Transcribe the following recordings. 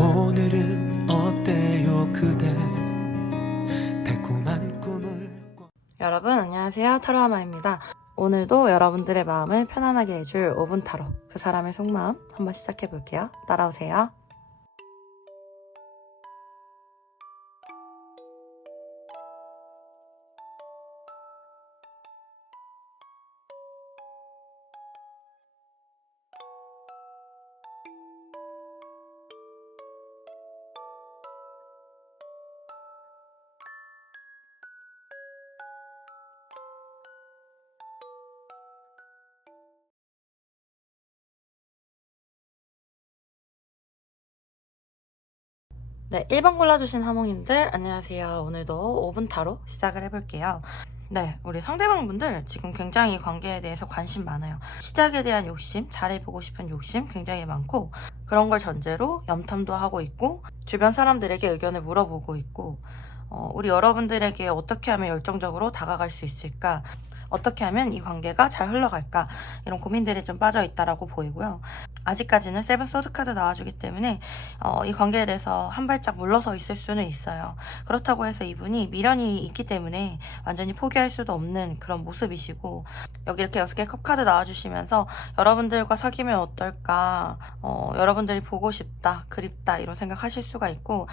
오늘은 어때요 그대 달콤한 꿈을 꿔- 여러분 안녕하세요 타로아마입니다. 오늘도 여러분들의 마음을 편안하게 해줄 5분 타로 그 사람의 속마음 한번 시작해 볼게요. 따라오세요. 네, 1번 골라주신 하모님들 안녕하세요. 오늘도 5분 타로 시작을 해볼게요. 네, 우리 상대방분들 지금 굉장히 관계에 대해서 관심 많아요. 시작에 대한 욕심, 잘해보고 싶은 욕심 굉장히 많고 그런 걸 전제로 염탐도 하고 있고 주변 사람들에게 의견을 물어보고 있고 어, 우리 여러분들에게 어떻게 하면 열정적으로 다가갈 수 있을까? 어떻게 하면 이 관계가 잘 흘러갈까? 이런 고민들이 좀 빠져 있다라고 보이고요. 아직까지는 세븐 소드 카드 나와주기 때문에 어, 이 관계에 대해서 한 발짝 물러서 있을 수는 있어요. 그렇다고 해서 이분이 미련이 있기 때문에 완전히 포기할 수도 없는 그런 모습이시고 여기 이렇게 여섯 개 컵카드 나와주시면서 여러분들과 사귀면 어떨까 어, 여러분들이 보고 싶다 그립다 이런 생각하실 수가 있고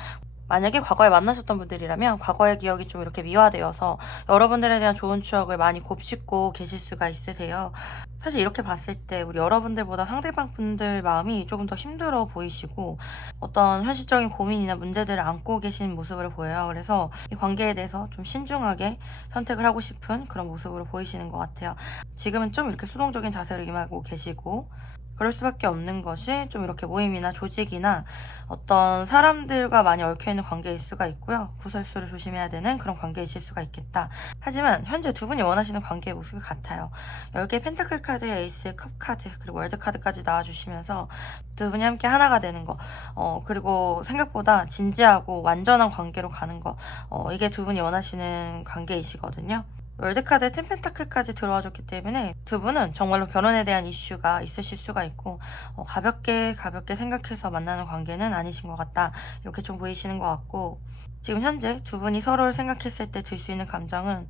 만약에 과거에 만나셨던 분들이라면 과거의 기억이 좀 이렇게 미화되어서 여러분들에 대한 좋은 추억을 많이 곱씹고 계실 수가 있으세요. 사실 이렇게 봤을 때 우리 여러분들보다 상대방 분들 마음이 조금 더 힘들어 보이시고 어떤 현실적인 고민이나 문제들을 안고 계신 모습을 보여요. 그래서 이 관계에 대해서 좀 신중하게 선택을 하고 싶은 그런 모습으로 보이시는 것 같아요. 지금은 좀 이렇게 수동적인 자세로 임하고 계시고 그럴 수밖에 없는 것이 좀 이렇게 모임이나 조직이나 어떤 사람들과 많이 얽혀있는 관계일 수가 있고요. 구설수를 조심해야 되는 그런 관계이실 수가 있겠다. 하지만 현재 두 분이 원하시는 관계의 모습이 같아요. 10개 펜타클 카드, 에이스, 컵 카드, 그리고 월드 카드까지 나와주시면서 두 분이 함께 하나가 되는 거, 어, 그리고 생각보다 진지하고 완전한 관계로 가는 거, 어, 이게 두 분이 원하시는 관계이시거든요. 월드카드 텐펜타클까지 들어와줬기 때문에 두 분은 정말로 결혼에 대한 이슈가 있으실 수가 있고 어, 가볍게 가볍게 생각해서 만나는 관계는 아니신 것 같다 이렇게 좀 보이시는 것 같고 지금 현재 두 분이 서로를 생각했을 때 들 수 있는 감정은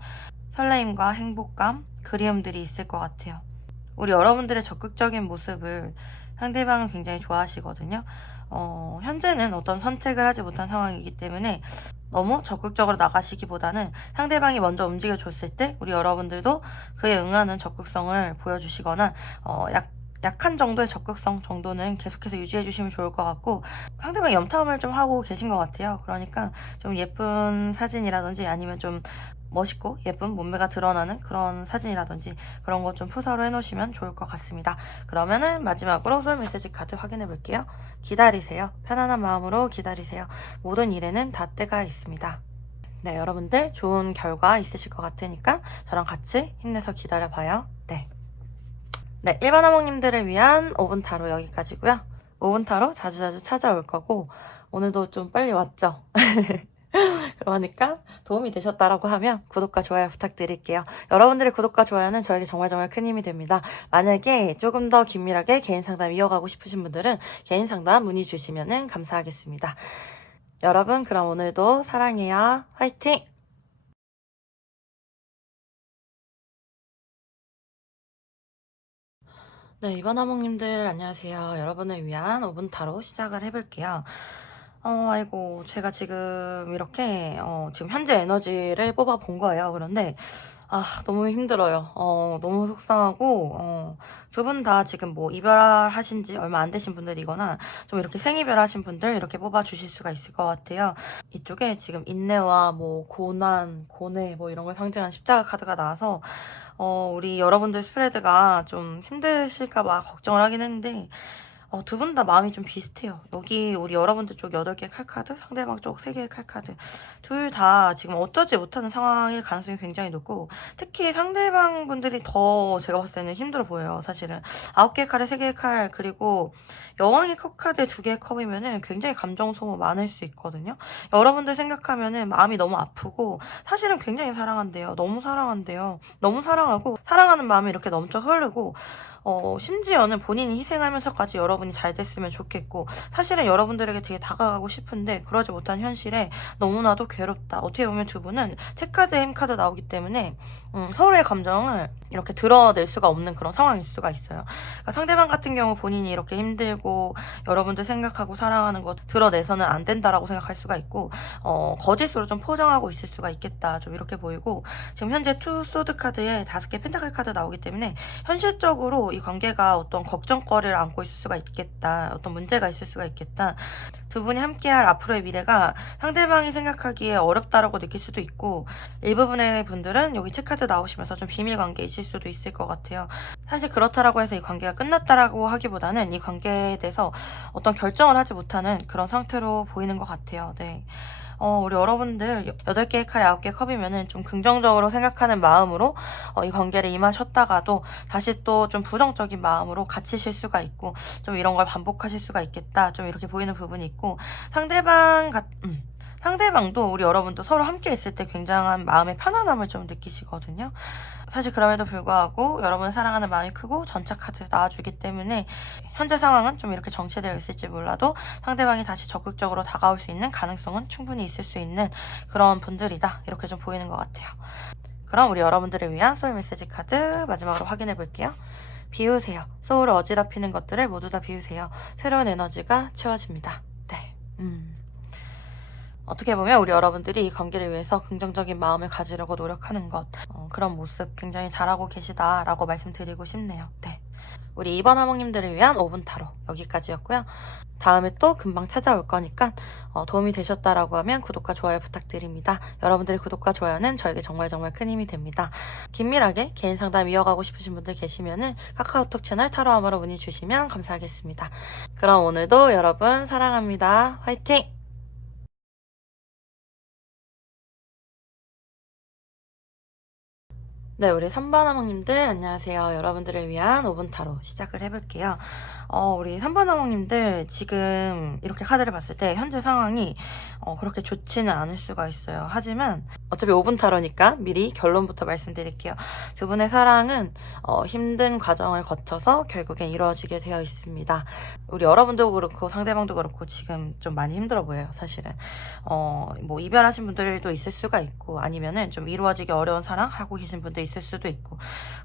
설레임과 행복감, 그리움들이 있을 것 같아요. 우리 여러분들의 적극적인 모습을 상대방은 굉장히 좋아하시거든요. 어, 현재는 어떤 선택을 하지 못한 상황이기 때문에 너무 적극적으로 나가시기보다는 상대방이 먼저 움직여줬을 때 우리 여러분들도 그에 응하는 적극성을 보여주시거나 어, 약 약한 정도의 적극성 정도는 계속해서 유지해 주시면 좋을 것 같고 상대방 염탐을 좀 하고 계신 것 같아요. 그러니까 좀 예쁜 사진이라든지 아니면 좀 멋있고 예쁜 몸매가 드러나는 그런 사진이라든지 그런 거좀 푸사로 해놓으시면 좋을 것 같습니다. 그러면은 마지막으로 소울 메시지 카드 확인해 볼게요. 기다리세요. 편안한 마음으로 기다리세요. 모든 일에는 다 때가 있습니다. 네, 여러분들 좋은 결과 있으실 것 같으니까 저랑 같이 힘내서 기다려봐요. 네. 네, 일반 하모님들을 위한 5분 타로 여기까지고요. 5분 타로 자주자주 찾아올 거고 오늘도 좀 빨리 왔죠. 그러니까 도움이 되셨다라고 하면 구독과 좋아요 부탁드릴게요. 여러분들의 구독과 좋아요는 저에게 정말 정말 큰 힘이 됩니다. 만약에 조금 더 긴밀하게 개인 상담 이어가고 싶으신 분들은 개인 상담 문의 주시면 감사하겠습니다. 여러분 그럼 오늘도 사랑해요. 화이팅! 네, 이번 하몽님들 안녕하세요. 여러분을 위한 5분 타로 시작을 해볼게요. 어, 아이고, 제가 지금 이렇게, 어, 지금 현재 에너지를 뽑아 본 거예요. 그런데, 아, 너무 힘들어요. 어, 너무 속상하고, 어, 두 분 다 지금 뭐 이별하신 지 얼마 안 되신 분들이거나, 좀 이렇게 생이별 하신 분들 이렇게 뽑아 주실 수가 있을 것 같아요. 이쪽에 지금 인내와 뭐 고난, 고뇌 뭐 이런 걸 상징한 십자가 카드가 나와서, 어, 우리 여러분들 스프레드가 좀 힘드실까봐 걱정을 하긴 했는데, 어, 두 분 다 마음이 좀 비슷해요. 여기 우리 여러분들 쪽 8개 칼카드, 상대방 쪽 3개의 칼카드. 둘 다 지금 어쩌지 못하는 상황일 가능성이 굉장히 높고, 특히 상대방 분들이 더 제가 봤을 때는 힘들어 보여요, 사실은. 9개의 칼에 3개의 칼, 그리고 여왕의 컵 카드에 2개의 컵이면은 굉장히 감정 소모 많을 수 있거든요. 여러분들 생각하면은 마음이 너무 아프고, 사실은 굉장히 사랑한대요. 너무 사랑한대요. 너무 사랑하고, 사랑하는 마음이 이렇게 넘쳐 흐르고, 어, 심지어는 본인이 희생하면서까지 여러분이 잘 됐으면 좋겠고 사실은 여러분들에게 되게 다가가고 싶은데 그러지 못한 현실에 너무나도 괴롭다. 어떻게 보면 두 분은 체카드, 햄카드 나오기 때문에 음, 서로의 감정을 이렇게 드러낼 수가 없는 그런 상황일 수가 있어요. 그러니까 상대방 같은 경우 본인이 이렇게 힘들고 여러분들 생각하고 사랑하는 것 드러내서는 안 된다라고 생각할 수가 있고 어, 거짓으로 좀 포장하고 있을 수가 있겠다. 좀 이렇게 보이고 지금 현재 투 소드 카드에 다섯 개 펜타클 카드 나오기 때문에 현실적으로 이 관계가 어떤 걱정거리를 안고 있을 수가 있겠다. 어떤 문제가 있을 수가 있겠다. 두 분이 함께할 앞으로의 미래가 상대방이 생각하기에 어렵다라고 느낄 수도 있고 일부분의 분들은 여기 체 카드 나오시면서 좀 비밀 관계이실 수도 있을 것 같아요. 사실 그렇다라고 해서 이 관계가 끝났다라고 하기보다는 이 관계에 대해서 어떤 결정을 하지 못하는 그런 상태로 보이는 것 같아요. 네. 어, 우리 여러분들 8개의 칼에 9개의 컵이면은 좀 긍정적으로 생각하는 마음으로 어, 이 관계를 임하셨다가도 다시 또 좀 부정적인 마음으로 갇히실 수가 있고 좀 이런 걸 반복하실 수가 있겠다. 좀 이렇게 보이는 부분이 있고 상대방 같, 음, 상대방도 우리 여러분도 서로 함께 있을 때 굉장한 마음의 편안함을 좀 느끼시거든요. 사실 그럼에도 불구하고 여러분을 사랑하는 마음이 크고 전차 카드 나와주기 때문에 현재 상황은 좀 이렇게 정체되어 있을지 몰라도 상대방이 다시 적극적으로 다가올 수 있는 가능성은 충분히 있을 수 있는 그런 분들이다. 이렇게 좀 보이는 것 같아요. 그럼 우리 여러분들을 위한 소울 메시지 카드 마지막으로 확인해 볼게요. 비우세요. 소울을 어지럽히는 것들을 모두 다 비우세요. 새로운 에너지가 채워집니다. 네. 음. 어떻게 보면 우리 여러분들이 이 관계를 위해서 긍정적인 마음을 가지려고 노력하는 것 어, 그런 모습 굉장히 잘하고 계시다라고 말씀드리고 싶네요. 네. 우리 이번 하모님들을 위한 5분 타로 여기까지였고요. 다음에 또 금방 찾아올 거니까 어, 도움이 되셨다라고 하면 구독과 좋아요 부탁드립니다. 여러분들의 구독과 좋아요는 저에게 정말 정말 큰 힘이 됩니다. 긴밀하게 개인 상담 이어가고 싶으신 분들 계시면은 카카오톡 채널 타로함으로 문의 주시면 감사하겠습니다. 그럼 오늘도 여러분 사랑합니다. 화이팅! 네, 우리 3번 하모님들 안녕하세요. 여러분들을 위한 5분 타로 시작을 해볼게요. 어, 우리 3번 하모님들 지금 이렇게 카드를 봤을 때 현재 상황이 어, 그렇게 좋지는 않을 수가 있어요. 하지만 어차피 5분 타로니까 미리 결론부터 말씀드릴게요. 두 분의 사랑은 어, 힘든 과정을 거쳐서 결국엔 이루어지게 되어 있습니다. 우리 여러분도 그렇고 상대방도 그렇고 지금 좀 많이 힘들어 보여요. 사실은 어, 뭐 이별하신 분들도 있을 수가 있고 아니면은 좀 이루어지기 어려운 사랑 하고 계신 분도 있을 수도 있고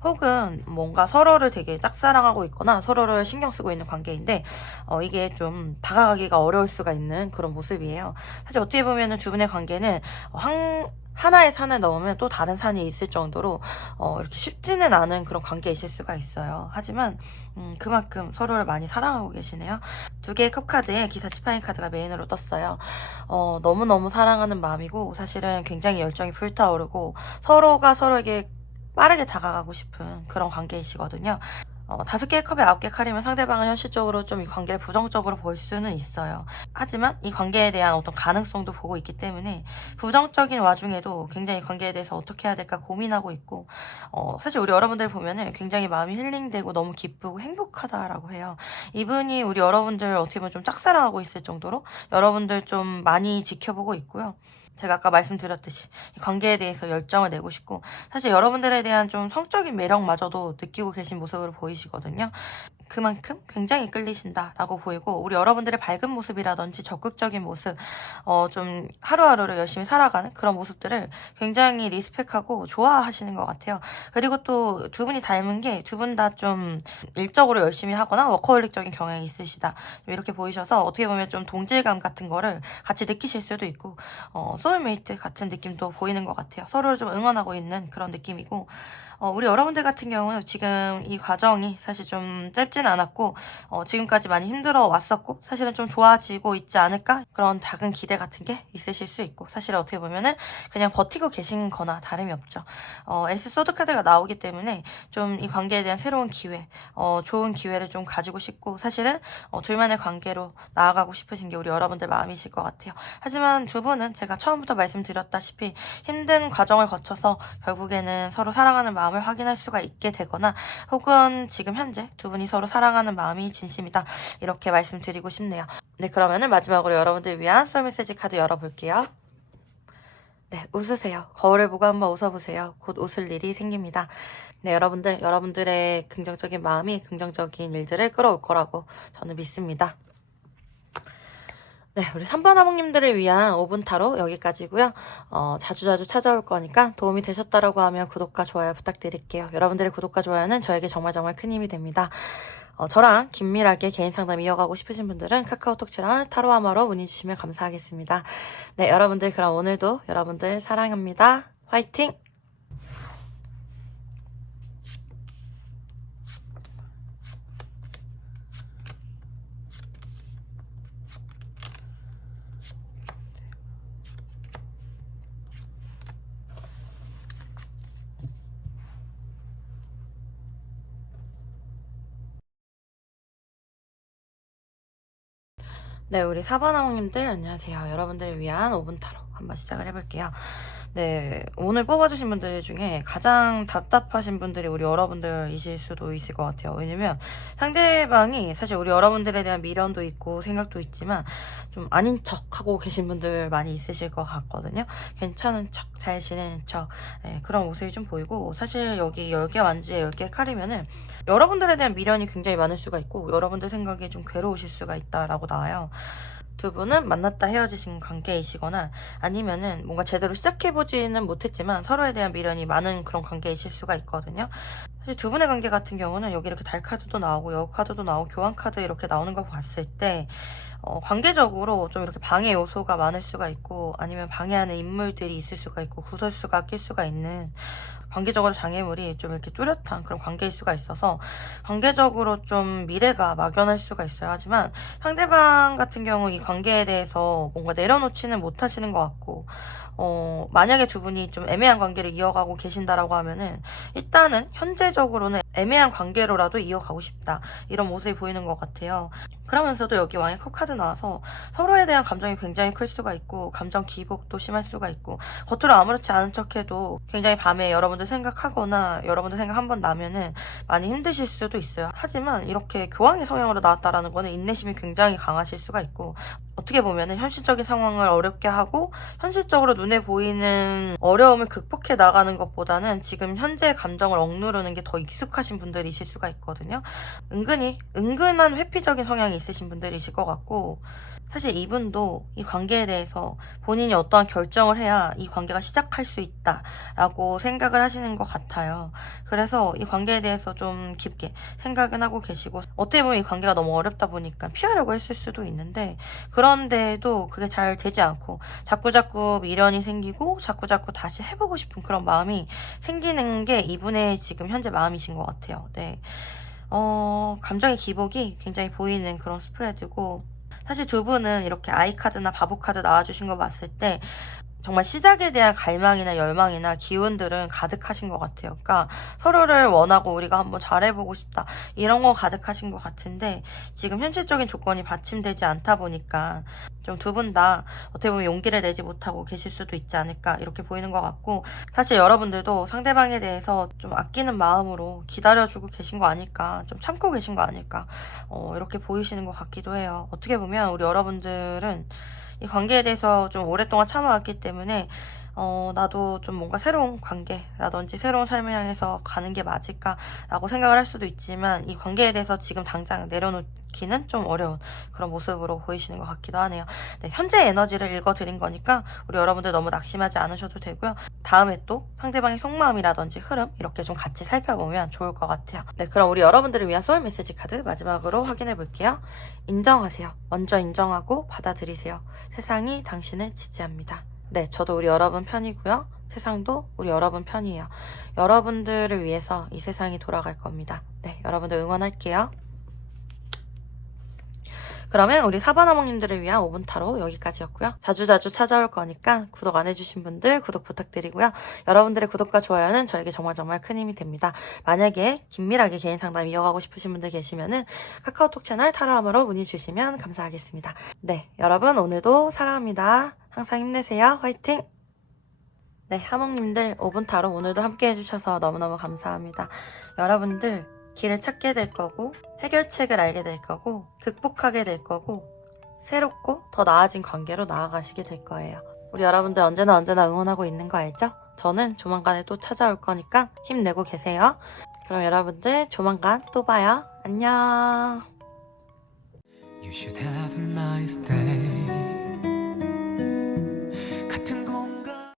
혹은 뭔가 서로를 되게 짝사랑하고 있거나 서로를 신경 쓰고 있는 관계인데 어, 이게 좀 다가가기가 어려울 수가 있는 그런 모습이에요. 사실 어떻게 보면은 두 분의 관계는 한 하나의 산을 넘으면 또 다른 산이 있을 정도로 어, 이렇게 쉽지는 않은 그런 관계이실 수가 있어요. 하지만 음, 그만큼 서로를 많이 사랑하고 계시네요. 두 개의 컵 카드에 기사 지파인 카드가 메인으로 떴어요. 어, 너무너무 사랑하는 마음이고 사실은 굉장히 열정이 불타오르고 서로가 서로에게 빠르게 다가가고 싶은 그런 관계이시거든요. 어, 다섯 개의 컵에 아홉 개 칼이면 상대방은 현실적으로 좀 이 관계를 부정적으로 볼 수는 있어요. 하지만 이 관계에 대한 어떤 가능성도 보고 있기 때문에 부정적인 와중에도 굉장히 이 관계에 대해서 어떻게 해야 될까 고민하고 있고 어, 사실 우리 여러분들 보면은 굉장히 마음이 힐링되고 너무 기쁘고 행복하다라고 해요. 이분이 우리 여러분들 어떻게 보면 좀 짝사랑하고 있을 정도로 여러분들 좀 많이 지켜보고 있고요. 제가 아까 말씀드렸듯이 이 관계에 대해서 열정을 내고 싶고 사실 여러분들에 대한 좀 성적인 매력마저도 느끼고 계신 모습으로 보이시거든요. 그만큼 굉장히 끌리신다라고 보이고 우리 여러분들의 밝은 모습이라든지 적극적인 모습 어 좀 하루하루를 열심히 살아가는 그런 모습들을 굉장히 리스펙하고 좋아하시는 것 같아요. 그리고 또 두 분이 닮은 게 두 분 다 좀 일적으로 열심히 하거나 워커홀릭적인 경향이 있으시다 이렇게 보이셔서 어떻게 보면 좀 동질감 같은 거를 같이 느끼실 수도 있고 어, 소울메이트 같은 느낌도 보이는 것 같아요. 서로를 좀 응원하고 있는 그런 느낌이고 어, 우리 여러분들 같은 경우는 지금 이 과정이 사실 좀 짧진 않았고 어, 지금까지 많이 힘들어 왔었고 사실은 좀 좋아지고 있지 않을까 그런 작은 기대 같은 게 있으실 수 있고 사실 어떻게 보면은 그냥 버티고 계신 거나 다름이 없죠. 어, 에스 소드 카드가 나오기 때문에 좀 이 관계에 대한 새로운 기회, 어, 좋은 기회를 좀 가지고 싶고 사실은 어, 둘만의 관계로 나아가고 싶으신 게 우리 여러분들 마음이실 것 같아요. 하지만 두 분은 제가 처음부터 말씀드렸다시피 힘든 과정을 거쳐서 결국에는 서로 사랑하는 마음 을 확인할 수가 있게 되거나 혹은 지금 현재 두 분이 서로 사랑하는 마음이 진심이다 이렇게 말씀드리고 싶네요. 네 그러면은 마지막으로 여러분들 위한 썰 메시지 카드 열어볼게요. 네 웃으세요. 거울을 보고 한번 웃어보세요. 곧 웃을 일이 생깁니다. 네, 여러분들, 여러분들의 긍정적인 마음이 긍정적인 일들을 끌어올 거라고 저는 믿습니다. 네, 우리 3번 하모님들을 위한 5분 타로 여기까지고요. 어, 자주자주 찾아올 거니까 도움이 되셨다라고 하면 구독과 좋아요 부탁드릴게요. 여러분들의 구독과 좋아요는 저에게 정말 정말 큰 힘이 됩니다. 어, 저랑 긴밀하게 개인 상담 이어가고 싶으신 분들은 카카오톡 채널 타로아마로 문의 주시면 감사하겠습니다. 네, 여러분들 그럼 오늘도 여러분들 사랑합니다. 화이팅! 네, 우리 사바나홍님들 안녕하세요. 여러분들을 위한 5분 타로 한번 시작을 해볼게요. 네, 오늘 뽑아주신 분들 중에 가장 답답하신 분들이 우리 여러분들이실 수도 있을 것 같아요. 왜냐면 상대방이 사실 우리 여러분들에 대한 미련도 있고 생각도 있지만 좀 아닌 척 하고 계신 분들 많이 있으실 것 같거든요. 괜찮은 척, 잘 지내는 척, 네, 그런 모습이 좀 보이고 사실 여기 10개 완지에 10개 칼이면은 여러분들에 대한 미련이 굉장히 많을 수가 있고 여러분들 생각에 좀 괴로우실 수가 있다라고 나와요. 두 분은 만났다 헤어지신 관계이시거나 아니면은 뭔가 제대로 시작해보지는 못했지만 서로에 대한 미련이 많은 그런 관계이실 수가 있거든요. 사실 두 분의 관계 같은 경우는 여기 이렇게 달 카드도 나오고 여우 카드도 나오고 교환 카드 이렇게 나오는 거 봤을 때 어, 관계적으로 좀 이렇게 방해 요소가 많을 수가 있고 아니면 방해하는 인물들이 있을 수가 있고 구설수가 낄 수가 있는 관계적으로 장애물이 좀 이렇게 뚜렷한 그런 관계일 수가 있어서 관계적으로 좀 미래가 막연할 수가 있어요. 하지만 상대방 같은 경우 이 관계에 대해서 뭔가 내려놓지는 못하시는 것 같고 어, 만약에 두 분이 좀 애매한 관계를 이어가고 계신다라고 하면은 일단은 현재적으로는 애매한 관계로라도 이어가고 싶다 이런 모습이 보이는 것 같아요. 그러면서도 여기 왕의 컵 카드 나와서 서로에 대한 감정이 굉장히 클 수가 있고 감정 기복도 심할 수가 있고 겉으로 아무렇지 않은 척해도 굉장히 밤에 여러분들 생각하거나 여러분들 생각 한 번 나면은 많이 힘드실 수도 있어요. 하지만 이렇게 교황의 성향으로 나왔다라는 거는 인내심이 굉장히 강하실 수가 있고 어떻게 보면은 현실적인 상황을 어렵게 하고 현실적으로 눈에 보이는 어려움을 극복해 나가는 것보다는 지금 현재 감정을 억누르는 게 더 익숙하신 분들이실 수가 있거든요. 은근히 은근한 회피적인 성향이 있으신 분들이실 것 같고 사실 이분도 이 관계에 대해서 본인이 어떠한 결정을 해야 이 관계가 시작할 수 있다라고 생각을 하시는 것 같아요. 그래서 이 관계에 대해서 좀 깊게 생각은 하고 계시고 어떻게 보면 이 관계가 너무 어렵다 보니까 피하려고 했을 수도 있는데 그런데도 그게 잘 되지 않고 자꾸자꾸 미련이 생기고 자꾸자꾸 다시 해보고 싶은 그런 마음이 생기는 게 이분의 지금 현재 마음이신 것 같아요. 네. 어, 감정의 기복이 굉장히 보이는 그런 스프레드고 사실 두 분은 이렇게 아이카드나 바보카드 나와주신 거 봤을 때 정말 시작에 대한 갈망이나 열망이나 기운들은 가득하신 것 같아요. 그러니까 서로를 원하고 우리가 한번 잘해보고 싶다. 이런 거 가득하신 것 같은데 지금 현실적인 조건이 받침되지 않다 보니까 좀 두 분 다 어떻게 보면 용기를 내지 못하고 계실 수도 있지 않을까 이렇게 보이는 것 같고 사실 여러분들도 상대방에 대해서 좀 아끼는 마음으로 기다려주고 계신 거 아닐까 좀 참고 계신 거 아닐까 어, 이렇게 보이시는 것 같기도 해요. 어떻게 보면 우리 여러분들은 이 관계에 대해서 좀 오랫동안 참아왔기 때문에 어, 나도 좀 뭔가 새로운 관계라든지 새로운 삶을 향해서 가는 게 맞을까라고 생각을 할 수도 있지만 이 관계에 대해서 지금 당장 내려놓기는 좀 어려운 그런 모습으로 보이시는 것 같기도 하네요. 네, 현재 에너지를 읽어드린 거니까 우리 여러분들 너무 낙심하지 않으셔도 되고요. 다음에 또 상대방의 속마음이라든지 흐름 이렇게 좀 같이 살펴보면 좋을 것 같아요. 네, 그럼 우리 여러분들을 위한 소울 메시지 카드 마지막으로 확인해 볼게요. 인정하세요. 먼저 인정하고 받아들이세요. 세상이 당신을 지지합니다. 네, 저도 우리 여러분 편이고요. 세상도 우리 여러분 편이에요. 여러분들을 위해서 이 세상이 돌아갈 겁니다. 네, 여러분들 응원할게요. 그러면 우리 사바나몽님들을 위한 5분 타로 여기까지였고요. 자주자주 찾아올 거니까 구독 안 해주신 분들 구독 부탁드리고요. 여러분들의 구독과 좋아요는 저에게 정말 정말 큰 힘이 됩니다. 만약에 긴밀하게 개인 상담 이어가고 싶으신 분들 계시면은 카카오톡 채널 타로함으로 문의 주시면 감사하겠습니다. 네, 여러분 오늘도 사랑합니다. 항상 힘내세요. 화이팅! 네, 하몽님들 5분 타로 오늘도 함께 해주셔서 너무너무 감사합니다. 여러분들 길을 찾게 될 거고 해결책을 알게 될 거고 극복하게 될 거고 새롭고 더 나아진 관계로 나아가시게 될 거예요. 우리 여러분들 언제나 언제나 응원하고 있는 거 알죠? 저는 조만간에 또 찾아올 거니까 힘내고 계세요. 그럼 여러분들 조만간 또 봐요. 안녕.